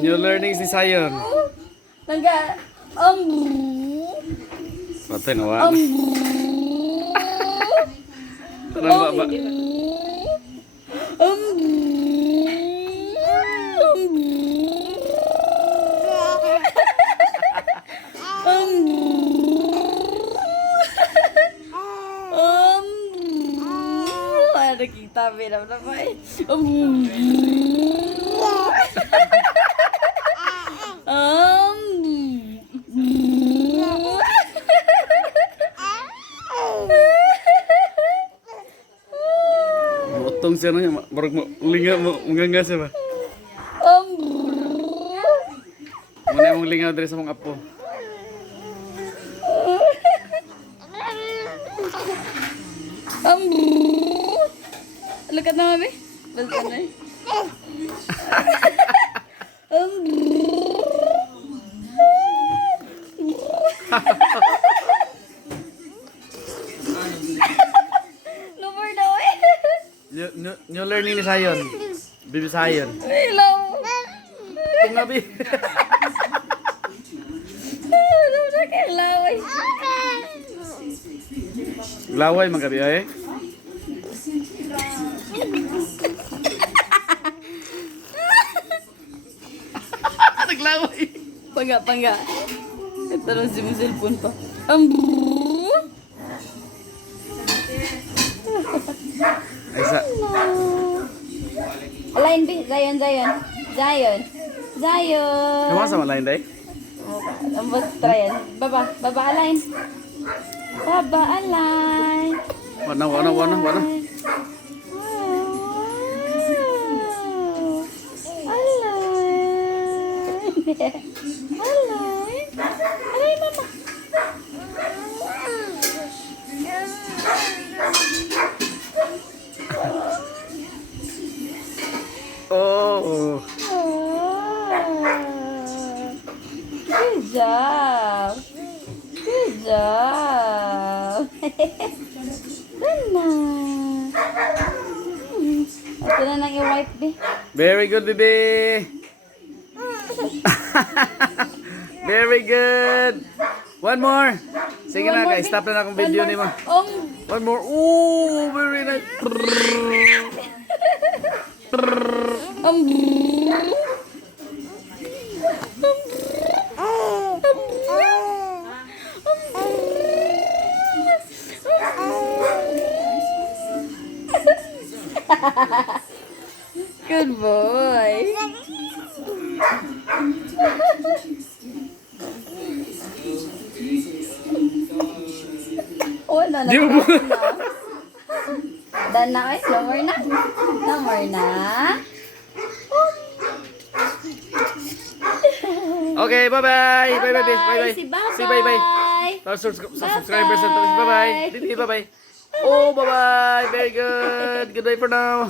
New learnings ni Sayon. Nangga. Patay na wa. Tanang ba? Ada kita beda berapa? Motong siya na niya, marag mo linga mo manganga siya ba? Muna mong linga dari sa mga apo. Lukat na mami. Basta na eh. Lumor daw eh. New learning ni Sayon. Bibi Sayon. Hello. Kung nga bi. Lumor kay laway. Laway man kabi ay. Naglaway. Pangga. Ito na si cellphone pa. Ay sa. Alain bi, Zion. Kamu sama lain day? Ambot tryan. Baba alain. Baba alain. Warna. Alain mama. Oh. Good job. Nana. Ito na nang i-wipe di. Very good, baby. Very good. One more. Sige na, guys. Stop na akong video ni mo. One more. Ooh, very nice. Good boy. Oh, na. Di mo. Dan na eh, lower na. Okay, bye-bye. Bye-bye. Si Bye. Say bye-bye. Sa subscribers natin. Bye-bye. Bye-bye. Oh, bye-bye. Very good. Good day for now.